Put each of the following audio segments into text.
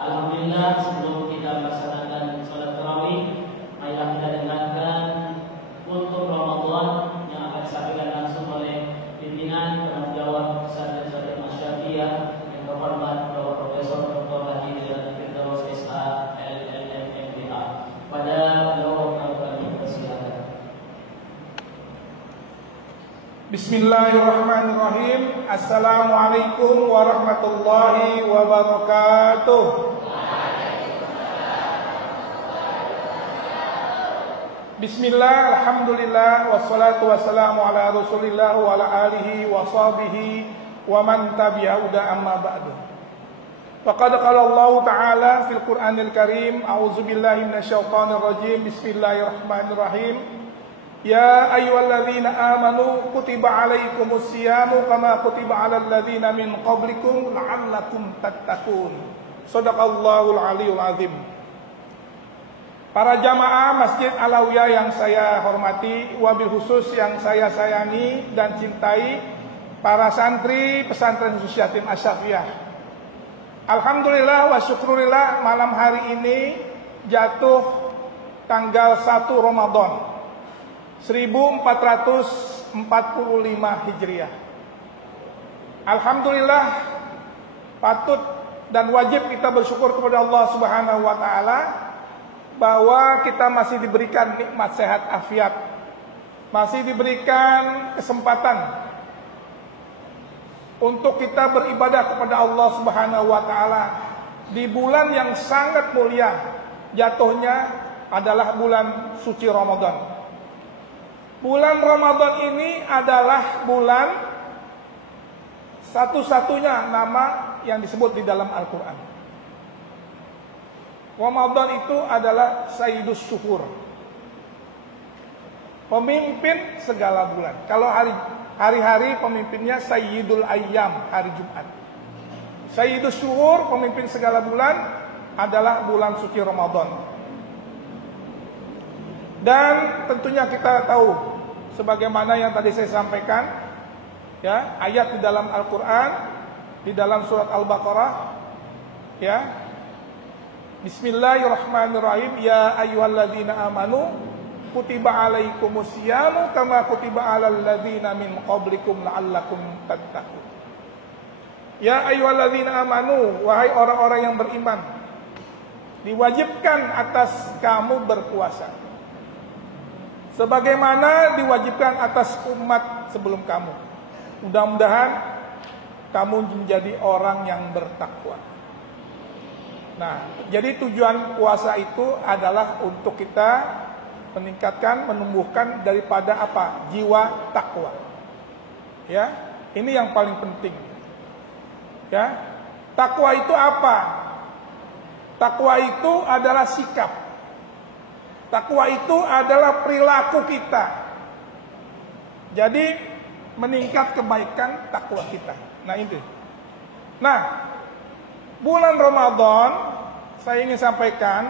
Alhamdulillah, sebelum kita melaksanakan sholat tarawih, marilah kita dengarkan untuk Ramadan yang akan disampaikan langsung oleh pimpinan penanggung jawab Pesantren Asy-Syafi'iyah yang terhormat Bapak Profesor Dr. Haji Hidayat Firdaus SH LLM MPA. Pada beliau kami persilakan. Bismillahirrahmanirrahim. Assalamualaikum warahmatullahi wabarakatuh. Bismillah, alhamdulillah, wassalatu wassalamu ala rasulillah wa ala alihi wa sahbihi wa man tabi'ahu amma ba'du. Faqad qala Allah Ta'ala fil Qur'anil Karim, a'udzu billahi minasyaitonir rajim. Bismillahirrahmanirrahim. Ya ayyuhalladzina amanu kutiba alaikumus syiyamu kama kutiba alal ladzina min qablikum la'allakum tattaqun. Shadaqallahul aliyul azim. Para jamaah Masjid Alawiyah yang saya hormati, wabil khusus yang saya sayangi dan cintai, para santri pesantren khusus yatim Asy-Syafi'iyah. Alhamdulillah wa syukurillah, malam hari ini jatuh tanggal 1 Ramadan 1445 Hijriah. Alhamdulillah, patut dan wajib kita bersyukur kepada Allah Subhanahu wa taala bahwa kita masih diberikan nikmat sehat afiat, masih diberikan kesempatan untuk kita beribadah kepada Allah Subhanahu wa taala di bulan yang sangat mulia. Jatuhnya adalah bulan suci Ramadan. Bulan Ramadan ini adalah bulan satu-satunya nama yang disebut di dalam Al-Quran. Ramadan itu adalah Sayyidus Syuhur, pemimpin segala bulan. Kalau hari-hari pemimpinnya Sayyidul Ayyam, hari Jumat. Sayyidus Syuhur, pemimpin segala bulan, adalah bulan suci Ramadan. Dan tentunya kita tahu, sebagaimana yang tadi saya sampaikan, ya, ayat di dalam Al-Quran, di dalam surat Al-Baqarah, ya, Bismillahirrahmanirrahim. Ya ayyuhalladzina amanu kutiba alaikumus syiyamu kama kutiba alal ladzina min qablikum la'allakum tattaqun. Ya ayyuhalladzina amanu, wahai orang-orang yang beriman, diwajibkan atas kamu berpuasa sebagaimana diwajibkan atas umat sebelum kamu. Mudah-mudahan kamu menjadi orang yang bertakwa. Nah, jadi tujuan puasa itu adalah untuk kita meningkatkan, menumbuhkan daripada apa? Jiwa takwa. Ya, ini yang paling penting. Ya, takwa itu apa? Takwa itu adalah sikap. Takwa itu adalah perilaku kita. Jadi meningkat kebaikan takwa kita. Nah, ini. Nah, bulan Ramadan, saya ingin sampaikan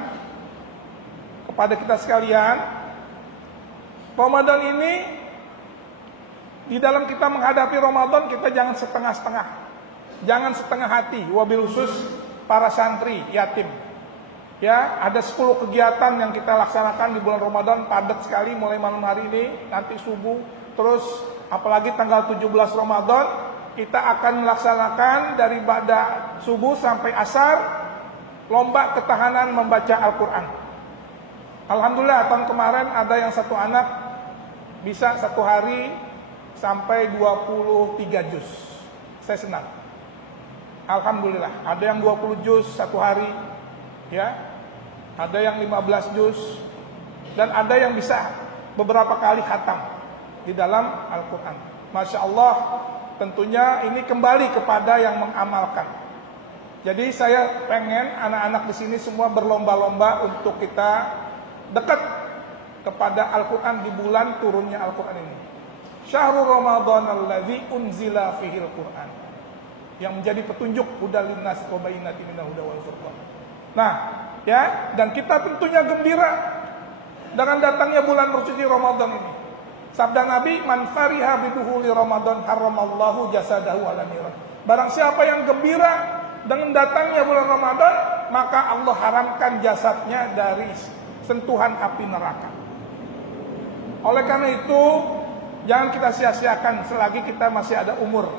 kepada kita sekalian, Ramadan ini, di dalam kita menghadapi Ramadan, kita jangan setengah-setengah, jangan setengah hati, wabil khusus para santri yatim. Ya, ada 10 kegiatan yang kita laksanakan di bulan Ramadan, padat sekali mulai malam hari ini, nanti subuh, terus apalagi tanggal 17 Ramadan, kita akan melaksanakan dari ba'da subuh sampai asar lomba ketahanan membaca Al-Quran. Alhamdulillah, tahun kemarin ada yang satu anak bisa satu hari sampai 23 juz. Saya senang. Alhamdulillah, ada yang 20 juz satu hari, ya, ada yang 15 juz, dan ada yang bisa beberapa kali khatam di dalam Al-Quran. Masya Allah. Tentunya ini kembali kepada yang mengamalkan. Jadi saya pengen anak-anak di sini semua berlomba-lomba untuk kita dekat kepada Al-Quran di bulan turunnya Al-Quran ini. Syahrul Ramadan alladzi unzila fihil Quran, yang menjadi petunjuk hudal linnas wa bayyinatin minal huda wal furqan. Nah, ya, dan kita tentunya gembira dengan datangnya bulan suci Ramadan ini. Sabda Nabi, man fariha biduhuli Ramadan haramallahu jasadahu ala niran. Barang siapa yang gembira dengan datangnya bulan Ramadan, maka Allah haramkan jasadnya dari sentuhan api neraka. Oleh karena itu, jangan kita sia-siakan selagi kita masih ada umur.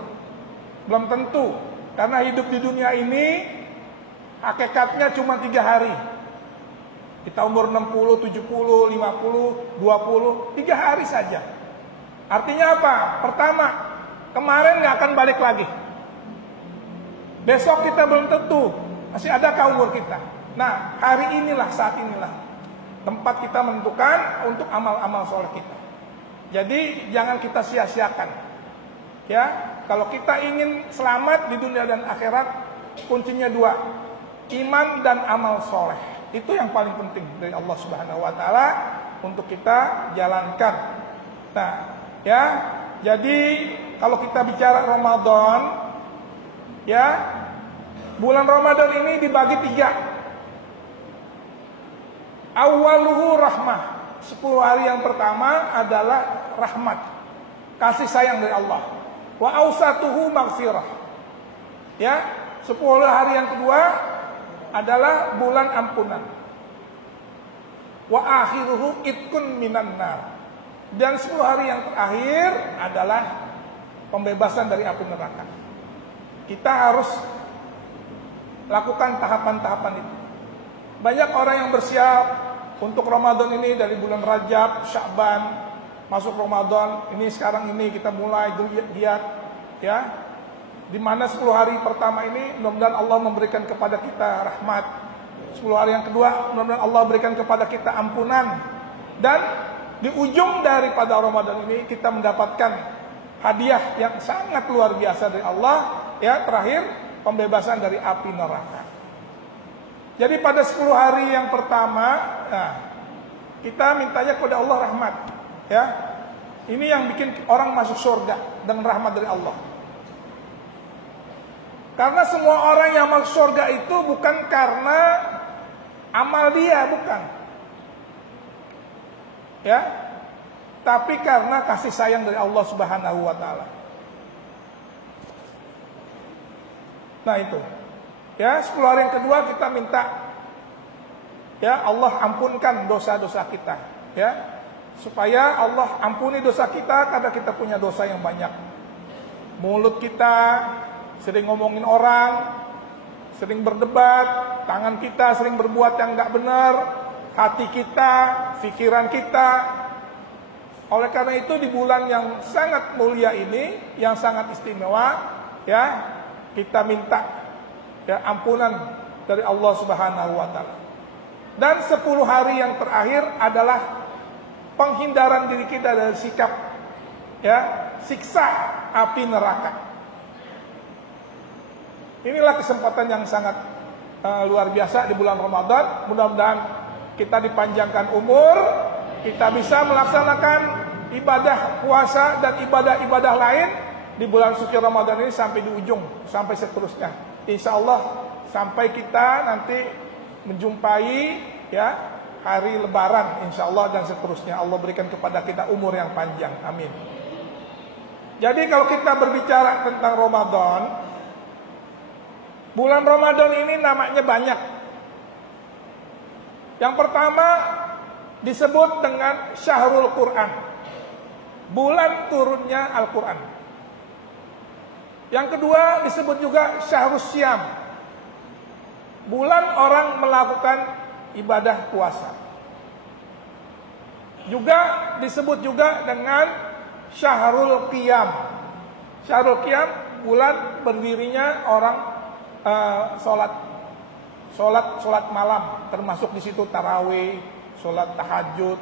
Belum tentu, karena hidup di dunia ini hakikatnya cuma 3 hari. Kita umur 60, 70, 50, 20, 3 hari saja. Artinya apa? Pertama, kemarin gak akan balik lagi. Besok kita belum tentu, masih adakah umur kita. Nah, hari inilah, saat inilah tempat kita menentukan untuk amal-amal soleh kita. Jadi jangan kita sia-siakan. Ya, kalau kita ingin selamat di dunia dan akhirat, kuncinya 2, iman dan amal soleh. Itu yang paling penting dari Allah Subhanahu Wa Taala untuk kita jalankan. Nah, ya, jadi kalau kita bicara Ramadan, ya, bulan Ramadan ini dibagi 3. Awaluhu rahmah. 10 hari yang pertama adalah rahmat, kasih sayang dari Allah. Wa ausatuhu maghfirah. Ya, 10 hari yang kedua adalah bulan ampunan. Wa akhiruhu itkun minan nar. Dan 10 hari yang terakhir adalah pembebasan dari api neraka. Kita harus lakukan tahapan-tahapan itu. Banyak orang yang bersiap untuk Ramadan ini dari bulan Rajab, Sya'ban, masuk Ramadan. Ini sekarang ini kita mulai giat, ya. Di mana 10 hari pertama ini mudah-mudahan Allah memberikan kepada kita rahmat. 10 hari yang kedua mudah-mudahan Allah berikan kepada kita ampunan. Dan di ujung daripada Ramadan ini kita mendapatkan hadiah yang sangat luar biasa dari Allah, ya, terakhir pembebasan dari api neraka. Jadi pada 10 hari yang pertama, nah, kita mintanya kepada Allah rahmat, ya. Ini yang bikin orang masuk surga dengan rahmat dari Allah. Karena semua orang yang masuk surga itu bukan karena amal dia, bukan. Ya. Tapi karena kasih sayang dari Allah Subhanahu wa taala. Nah itu. Ya, 10 hari yang kedua kita minta, ya, Allah ampunkan dosa-dosa kita, ya. Supaya Allah ampuni dosa kita karena kita punya dosa yang banyak. Mulut kita sering ngomongin orang, sering berdebat, tangan kita sering berbuat yang enggak benar, hati kita, pikiran kita. Oleh karena itu di bulan yang sangat mulia ini, yang sangat istimewa, ya, kita minta, ya, ampunan dari Allah Subhanahu wa taala. Dan 10 hari yang terakhir adalah penghindaran diri kita dari sikap, ya, siksa api neraka. Inilah kesempatan yang sangat luar biasa di bulan Ramadan. Mudah-mudahan kita dipanjangkan umur, kita bisa melaksanakan ibadah puasa dan ibadah-ibadah lain di bulan suci Ramadan ini sampai di ujung, sampai seterusnya. Insya Allah sampai kita nanti menjumpai, ya, hari Lebaran, insya Allah, dan seterusnya. Allah berikan kepada kita umur yang panjang, amin. Jadi kalau kita berbicara tentang Ramadan, bulan Ramadan ini namanya banyak. Yang pertama disebut dengan Syahrul Quran, bulan turunnya Al-Quran. Yang kedua disebut juga Syahrus Syam, bulan orang melakukan ibadah puasa. Juga disebut juga dengan Syahrul Qiyam. Syahrul Qiyam, bulan berdirinya orang sholat malam, termasuk di situ tarawih, sholat tahajud,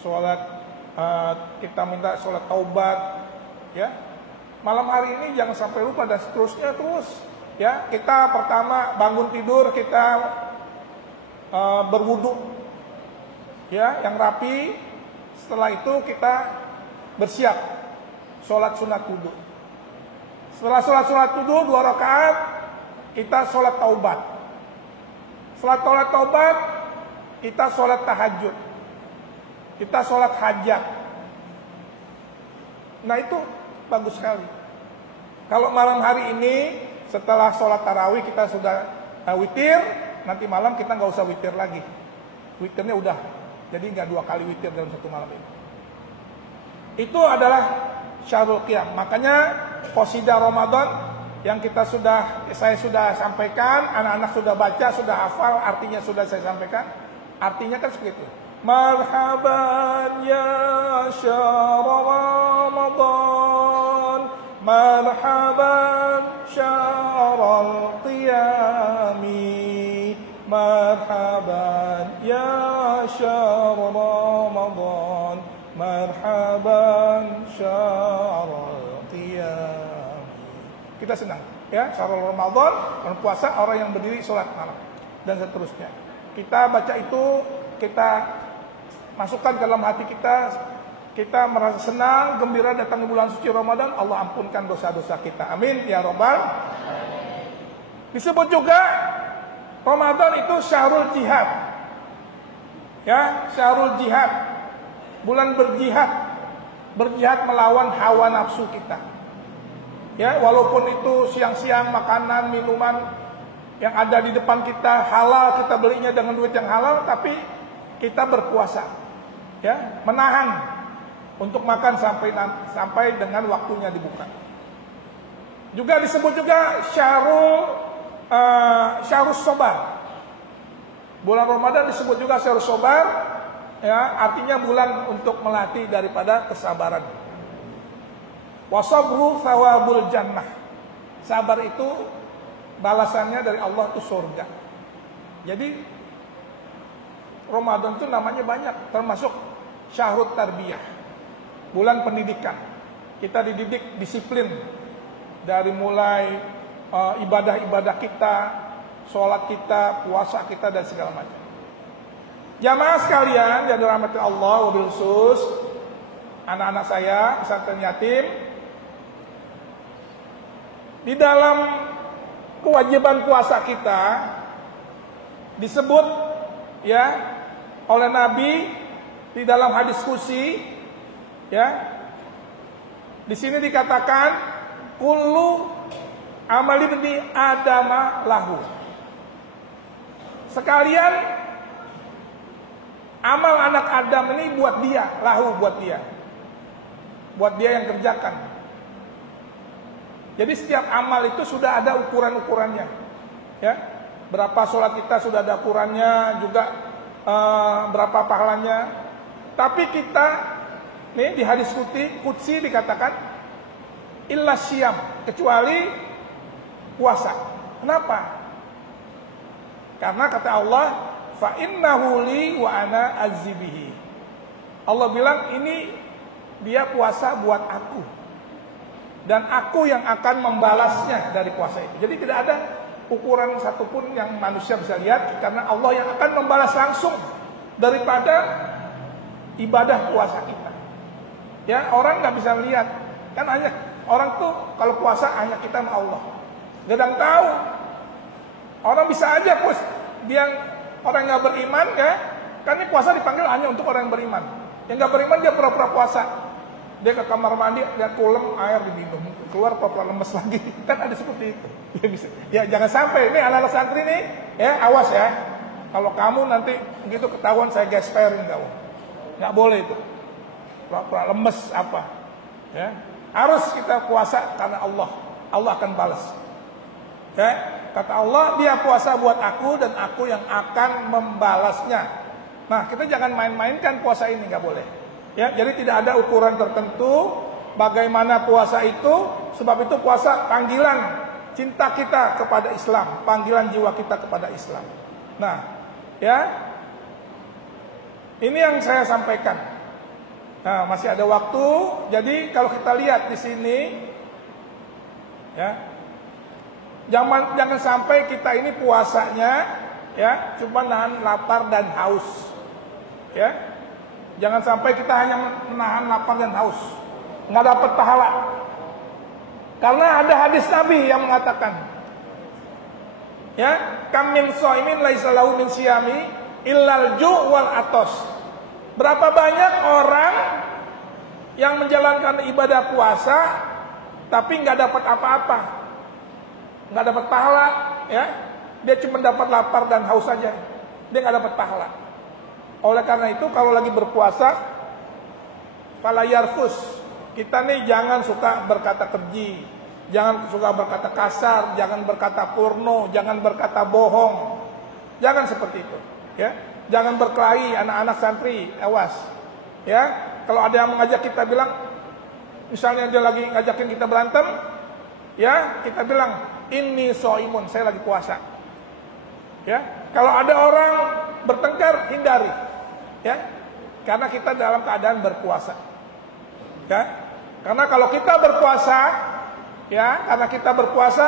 sholat kita minta sholat taubat, ya. Malam hari ini jangan sampai lupa dan seterusnya terus, ya. Kita pertama bangun tidur kita berwudu, ya, yang rapi. Setelah itu kita bersiap sholat sunat wudu. Setelah sholat wudu 2 rakaat kita sholat taubat. Setelah sholat taubat kita sholat tahajud, kita sholat hajat. Nah itu bagus sekali. Kalau malam hari ini setelah sholat tarawih kita sudah witir, nanti malam kita nggak usah witir lagi. Witirnya udah, jadi nggak 2 kali witir dalam satu malam ini. Itu adalah Syahrul Qiyam. Makanya qasidah Ramadan yang saya sudah sampaikan, anak-anak sudah baca, sudah hafal, artinya sudah saya sampaikan. Artinya kan seperti itu. Marhaban ya syahr Ramadan, marhaban syahrul qiyami, marhaban ya syahr Ramadan, marhaban syahrul qiyami. Kita senang ya, syahrul Ramadan, puasa orang yang berdiri sholat malam dan seterusnya. Kita baca itu, kita masukkan ke dalam hati kita, kita merasa senang, gembira datang bulan suci Ramadan. Allah ampunkan dosa-dosa kita. Amin ya robbal. Disebut juga Ramadan itu syahrul jihad. Ya, syahrul jihad. Bulan berjihad. Berjihad melawan hawa nafsu kita. Ya, walaupun itu siang-siang makanan, minuman yang ada di depan kita halal, kita belinya dengan duit yang halal, tapi kita berpuasa, ya, menahan untuk makan sampai dengan waktunya dibuka. Juga disebut juga syahrul sobar. Bulan Ramadan disebut juga syahrul sobar, ya, artinya bulan untuk melatih daripada kesabaran. Wasabru thawabul jannah. Sabar itu balasannya dari Allah itu surga. Jadi Ramadan itu namanya banyak, termasuk syahrul tarbiyah, bulan pendidikan. Kita dididik disiplin dari mulai ibadah-ibadah kita, sholat kita, puasa kita dan segala macam. Jamaah sekalian yang dirahmati Allah, wabil khusus anak-anak saya pesantren yatim, di dalam kewajiban puasa kita disebut ya oleh Nabi di dalam hadis qudsi, ya, di sini dikatakan kullu amali ibni adama lahu. Sekalian amal anak Adam ini buat dia, lahu buat dia yang kerjakan. Jadi setiap amal itu sudah ada ukuran-ukurannya, ya. Berapa sholat kita sudah ada ukurannya, juga berapa pahalanya. Tapi kita nih di hadis qudsi dikatakan illa syiyam, kecuali puasa. Kenapa? Karena kata Allah, fa innahu li wa ana azibihi. Allah bilang ini dia puasa buat aku, dan aku yang akan membalasnya dari puasa itu. Jadi tidak ada ukuran satupun yang manusia bisa lihat, karena Allah yang akan membalas langsung daripada ibadah puasa kita. Ya, orang nggak bisa lihat, kan hanya orang tuh kalau puasa hanya kita sama Allah. Gadang tahu, orang bisa aja dia orang nggak beriman, ya, kan ini puasa dipanggil hanya untuk orang yang beriman. Yang nggak beriman dia pura-pura puasa. Dia ke kamar mandi, lihat kulem, air diminum, keluar pura-pura lemes lagi. Kan ada seperti itu. Ya jangan sampai, ini anak-anak santri nih, ya awas ya. Kalau kamu nanti begitu ketahuan saya gesperin kamu. Nggak boleh itu. Pura-pura lemes apa. Ya. Harus kita puasa karena Allah. Allah akan balas. Ya. Kata Allah, dia puasa buat aku dan aku yang akan membalasnya. Nah, kita jangan main-mainkan puasa ini, nggak boleh. Ya, jadi tidak ada ukuran tertentu bagaimana puasa itu, sebab itu puasa panggilan cinta kita kepada Islam, panggilan jiwa kita kepada Islam. Nah, ya, ini yang saya sampaikan. Nah, masih ada waktu, jadi kalau kita lihat di sini, ya, jangan sampai kita ini puasanya, ya, cuma nahan lapar dan haus, ya. Jangan sampai kita hanya menahan lapar dan haus, nggak dapat pahala. Karena ada hadis Nabi yang mengatakan, ya, kam min shaimin laisa lahu min siyami illal ju' wal atos. Berapa banyak orang yang menjalankan ibadah puasa tapi nggak dapat apa-apa, nggak dapat pahala, ya. dia cuma dapat lapar dan haus saja. Dia nggak dapat pahala. Oleh karena itu kalau lagi berpuasa, fala yarfus, kita nih jangan suka berkata keji, jangan suka berkata kasar, jangan berkata porno, jangan berkata bohong. Jangan seperti itu, ya. Jangan berkelahi anak-anak santri, awas. Ya, kalau ada yang mengajak kita bilang, misalnya dia lagi ngajakin kita berantem, ya, kita bilang, "Inni shaimun, saya lagi puasa." Ya, kalau ada orang bertengkar, hindari. Ya, karena kita dalam keadaan berpuasa. Ya, karena kalau kita berpuasa, ya, karena kita berpuasa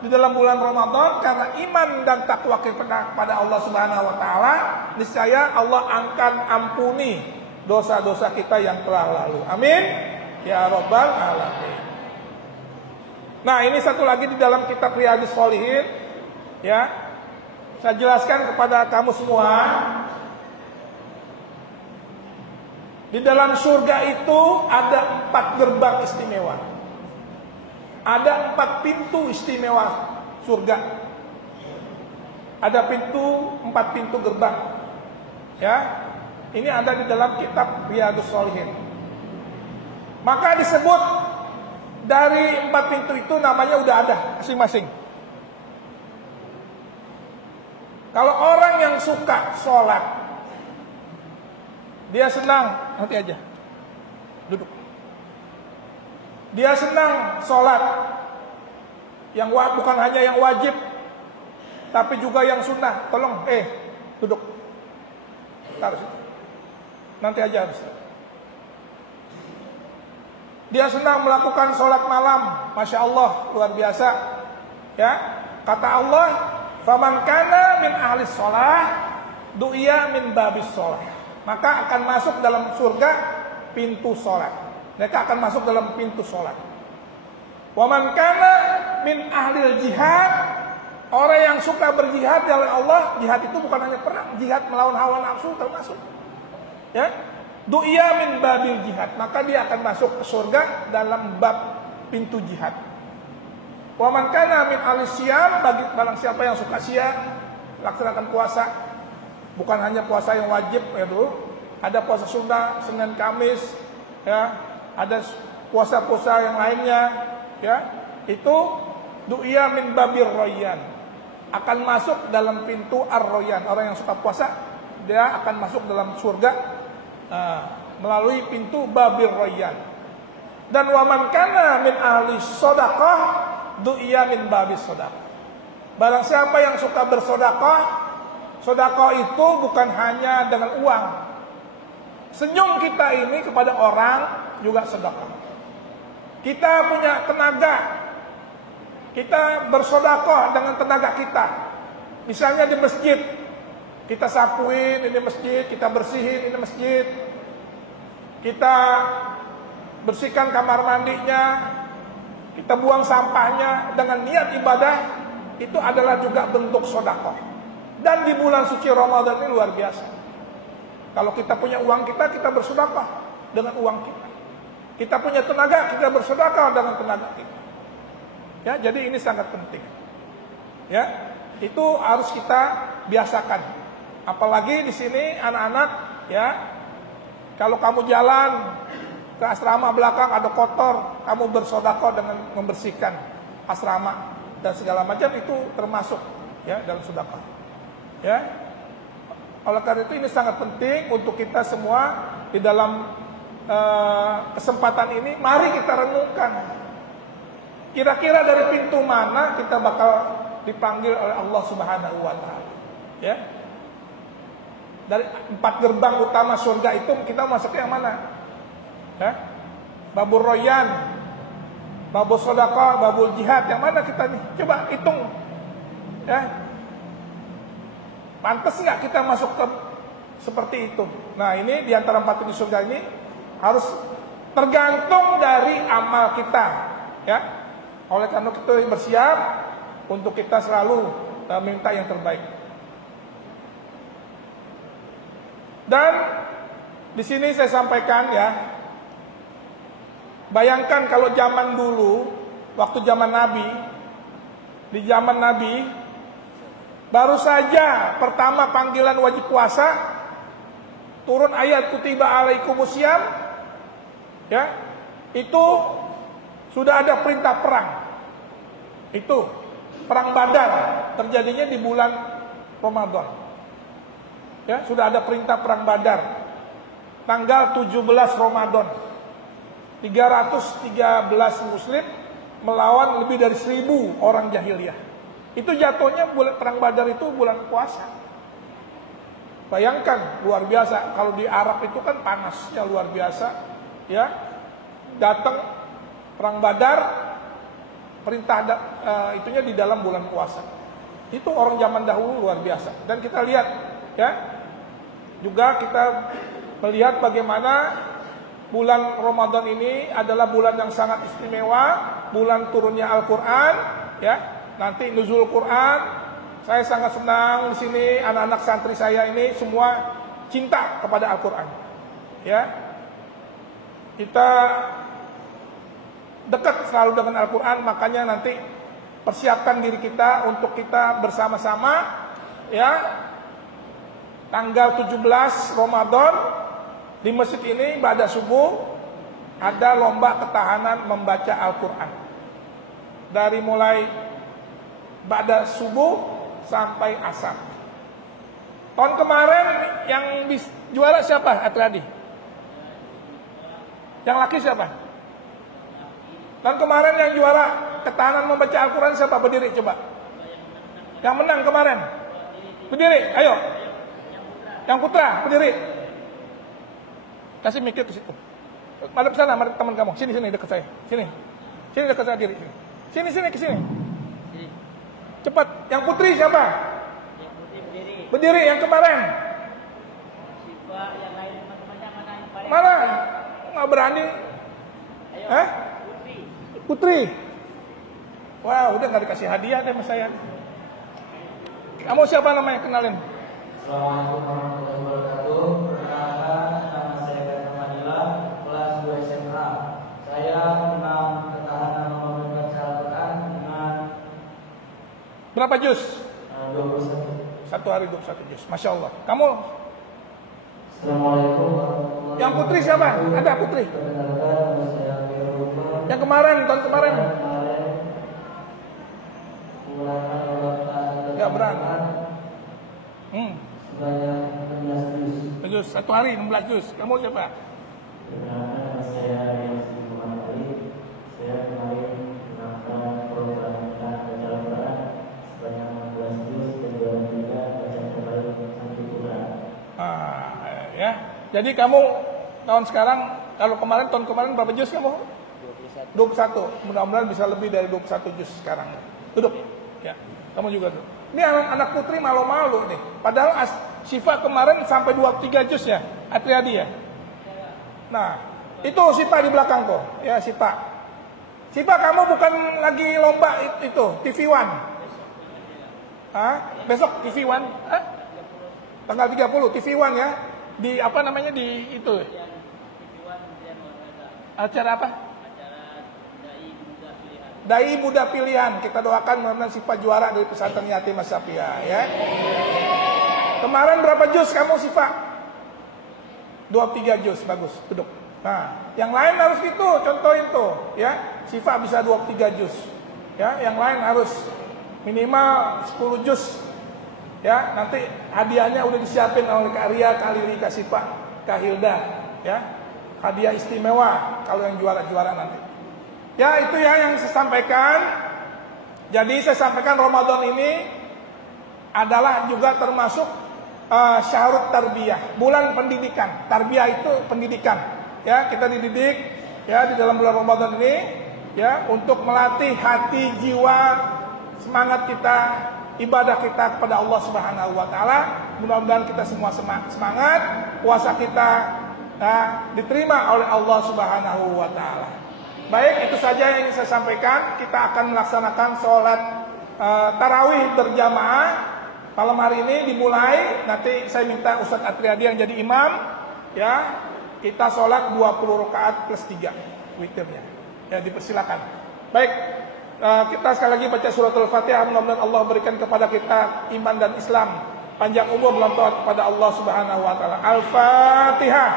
di dalam bulan Ramadan, karena iman dan takwa kita kepada Allah Subhanahu wa taala, niscaya Allah akan ampuni dosa-dosa kita yang telah lalu. Amin ya rabbal alamin. Nah, ini satu lagi di dalam kitab Riyadhus Shalihin, ya. Saya jelaskan kepada kamu semua. Di dalam surga itu ada 4 gerbang istimewa. Ada 4 pintu istimewa surga. Ada 4 pintu gerbang. Ya. Ini ada di dalam kitab Riyadhus Shalihin. Maka disebut dari 4 pintu itu namanya udah ada masing-masing. Kalau orang yang suka sholat, dia senang, nanti aja, duduk. Dia senang sholat, yang bukan hanya yang wajib, tapi juga yang sunnah. Tolong, duduk. Taruh situ. Nanti aja habis. Dia senang melakukan sholat malam, masya Allah, luar biasa. Ya, kata Allah, "Faman kana min ahli sholah, du'iya min babis sholah." Maka akan masuk dalam surga pintu sholat. Mereka akan masuk dalam pintu sholat. "Waman kana min ahli jihad," orang yang suka berjihad di jalan Allah. Jihad itu bukan hanya perang, jihad melawan hawa nafsu termasuk. Ya, du'iya min babil jihad, maka dia akan masuk ke surga dalam bab pintu jihad. Wa man kana min al-siyam, bagi barang siapa yang suka siam, laksanakan puasa. Bukan hanya puasa yang wajib ya dulu, ada puasa sunnah Senin Kamis, ya, ada puasa-puasa yang lainnya, ya. Itu du'iya min babir royan, akan masuk dalam pintu ar-royan. Orang yang suka puasa, dia akan masuk dalam surga melalui pintu babir royan. Dan waman kana min ahli sodaqah, du'iya min babis sodaqah. Barang siapa yang suka bersodaqah, sodaqah itu bukan hanya dengan uang. Senyum kita ini kepada orang juga sedekah. Kita punya tenaga, kita bersodaqah dengan tenaga kita. Misalnya di masjid, kita sapuin ini masjid, kita bersihin ini masjid, kita bersihkan kamar mandinya, kita buang sampahnya dengan niat ibadah, itu adalah juga bentuk sedekah. Dan di bulan suci Ramadan ini luar biasa. Kalau kita punya uang kita bersedekah dengan uang kita. Kita punya tenaga, kita bersedekah dengan tenaga kita. Ya, jadi ini sangat penting. Ya, itu harus kita biasakan. Apalagi di sini anak-anak, ya, kalau kamu jalan ke asrama belakang ada kotor, kamu bersedekah dengan membersihkan asrama dan segala macam, itu termasuk ya dalam sedekah. Ya. Oleh karena itu ini sangat penting untuk kita semua di dalam kesempatan ini, mari kita renungkan. Kira-kira dari pintu mana kita bakal dipanggil oleh Allah Subhanahu wa taala. Ya. Dari 4 gerbang utama surga itu kita masuknya yang mana? Ya? Babur royan, babur sedekah, babul jihad, yang mana kita nih? Coba hitung. Ya. Pantas nggak kita masuk ke seperti itu? Nah, ini di antara 4 pintu surga ini harus tergantung dari amal kita. Ya. Oleh karena kita bersiap untuk kita selalu minta yang terbaik. Dan di sini saya sampaikan ya, bayangkan kalau zaman dulu, waktu zaman Nabi, di zaman Nabi Baru saja pertama panggilan wajib puasa, turun ayat kutiba alaikumusiyam, ya, itu sudah ada perintah perang. Itu perang Badar terjadinya di bulan Ramadan. Ya, sudah ada perintah perang Badar. Tanggal 17 Ramadan. 313 muslim melawan lebih dari 1000 orang jahiliyah. Itu jatuhnya bulan perang Badar itu bulan puasa. Bayangkan, luar biasa. Kalau di Arab itu kan panasnya luar biasa, ya. Datang perang Badar, perintah itunya di dalam bulan puasa. Itu orang zaman dahulu luar biasa. Dan kita lihat, ya, juga kita melihat bagaimana bulan Ramadan ini adalah bulan yang sangat istimewa, bulan turunnya Al-Quran, ya. Nanti nuzul Quran, saya sangat senang di sini anak-anak santri saya ini semua cinta kepada Al-Quran, ya. Kita dekat selalu dengan Al-Quran, makanya nanti persiapkan diri kita untuk kita bersama-sama, ya, tanggal 17 Ramadan di masjid ini pada subuh ada lomba ketahanan membaca Al-Quran. Dari mulai pada subuh sampai asar. Tahun kemarin yang juara siapa, Atradi? Yang laki siapa? Tahun kemarin yang juara ketahanan membaca Al-Quran siapa? Berdiri coba. Yang menang kemarin. Berdiri, ayo. Yang putra, berdiri. Kasih mikir ke situ. Madep sana, madep teman kamu. Sini dekat saya. Sini dekat saya diri. Sini ke sini. Cepat. Yang putri siapa? Yang putri berdiri. Berdiri yang kemarin. Siapa yang lain teman-temannya mana yang paling? Mana? Nggak berani. Ayo. Putri. Wah, udah nggak dikasih hadiah deh sama saya. Kamu siapa namanya? Kenalin. Assalamualaikum warahmatullahi wabarakatuh. Perkenalkan, nama saya Gata Fadila, kelas 2 SMA. Saya menang ketahanan membaca Al-Quran dengan Berapa juz? 21. Satu hari 21 juz. Masya Allah. Kamu? Assalamualaikum warahmatullahi wabarakatuh. Yang putri siapa? Ada putri? Perkenalkan, nama saya Firullah. Yang kemarin, tahun kemarin. Mengulangan Allah Ta'ala Ya, berani. sebanyak 16 juz. Juz. Satu hari 16 juz. Kamu siapa? Perkenalkan, nama saya Yasin Muhammad Ali. Saya kemarin menangkan program baca Al-Quran sebanyak 16 juz dan 23 baca terbaik satu Quran. Ya. Jadi kamu tahun sekarang, kalau kemarin tahun kemarin berapa juz kamu? 21. Mudah-mudahan bisa lebih dari 21 juz sekarang. Duduk. Ya. Kamu juga duduk. Ini anak putri malu-malu nih. Padahal Syifa kemarin sampai 23 juz ya, Atriadi ya. Nah, itu Syifa di belakang kok. Ya, Syifa. Syifa, kamu bukan lagi lomba itu TV One. Besok TV One. Tanggal 30 TV One ya. Di apa namanya di itu? Acara apa? Dai Muda Pilihan. Kita doakan mudah-mudahan Syifa juara dari pesantren Yatim As-Safia ya. Kemarin berapa juz kamu Syifa? 23 juz, bagus. Duduk. Nah, yang lain harus gitu, contohin tuh, ya. Syifa bisa 23 juz. Ya, yang lain harus minimal 10 juz. Ya, nanti hadiahnya udah disiapin oleh Kak Ria, Kak Lili, Kak Syifa, Kak Hilda, ya. Hadiah istimewa kalau yang juara-juara nanti. Ya, itu ya yang saya sampaikan. Jadi saya sampaikan Ramadan ini adalah juga termasuk syahrut tarbiyah, bulan pendidikan. Tarbiyah itu pendidikan. Ya, kita dididik ya di dalam bulan Ramadan ini ya untuk melatih hati, jiwa, semangat kita, ibadah kita kepada Allah Subhanahu wa taala. Mudah-mudahan kita semua semangat, puasa kita diterima oleh Allah Subhanahu wa taala. Baik, itu saja yang ingin saya sampaikan. Kita akan melaksanakan sholat tarawih berjamaah malam hari ini dimulai. Nanti saya minta Ustadz Atriadi yang jadi imam. Ya, kita sholat 20 rakaat plus 3 witirnya. Ya, dipersilakan. Baik, Kita sekali lagi baca suratul Fatihah, mudah-mudahan Allah berikan kepada kita iman dan Islam, panjang umur dalam taat kepada Allah Subhanahu wa taala. Al-Fatihah.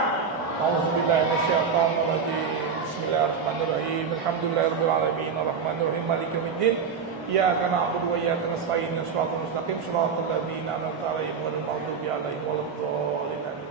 A'udzubillahi minasyaitonir rajim. Bismillahirrahmanirrahim. Alhamdulillahirabbil alamin, arrahmanirrahim, maliki yaumiddin. Iyyaka na'budu wa iyyaka nasta'in. Shiratal mustaqim, shiratal ladzina an'amta 'alaihim ghairil maghdubi 'alaihim waladdallin.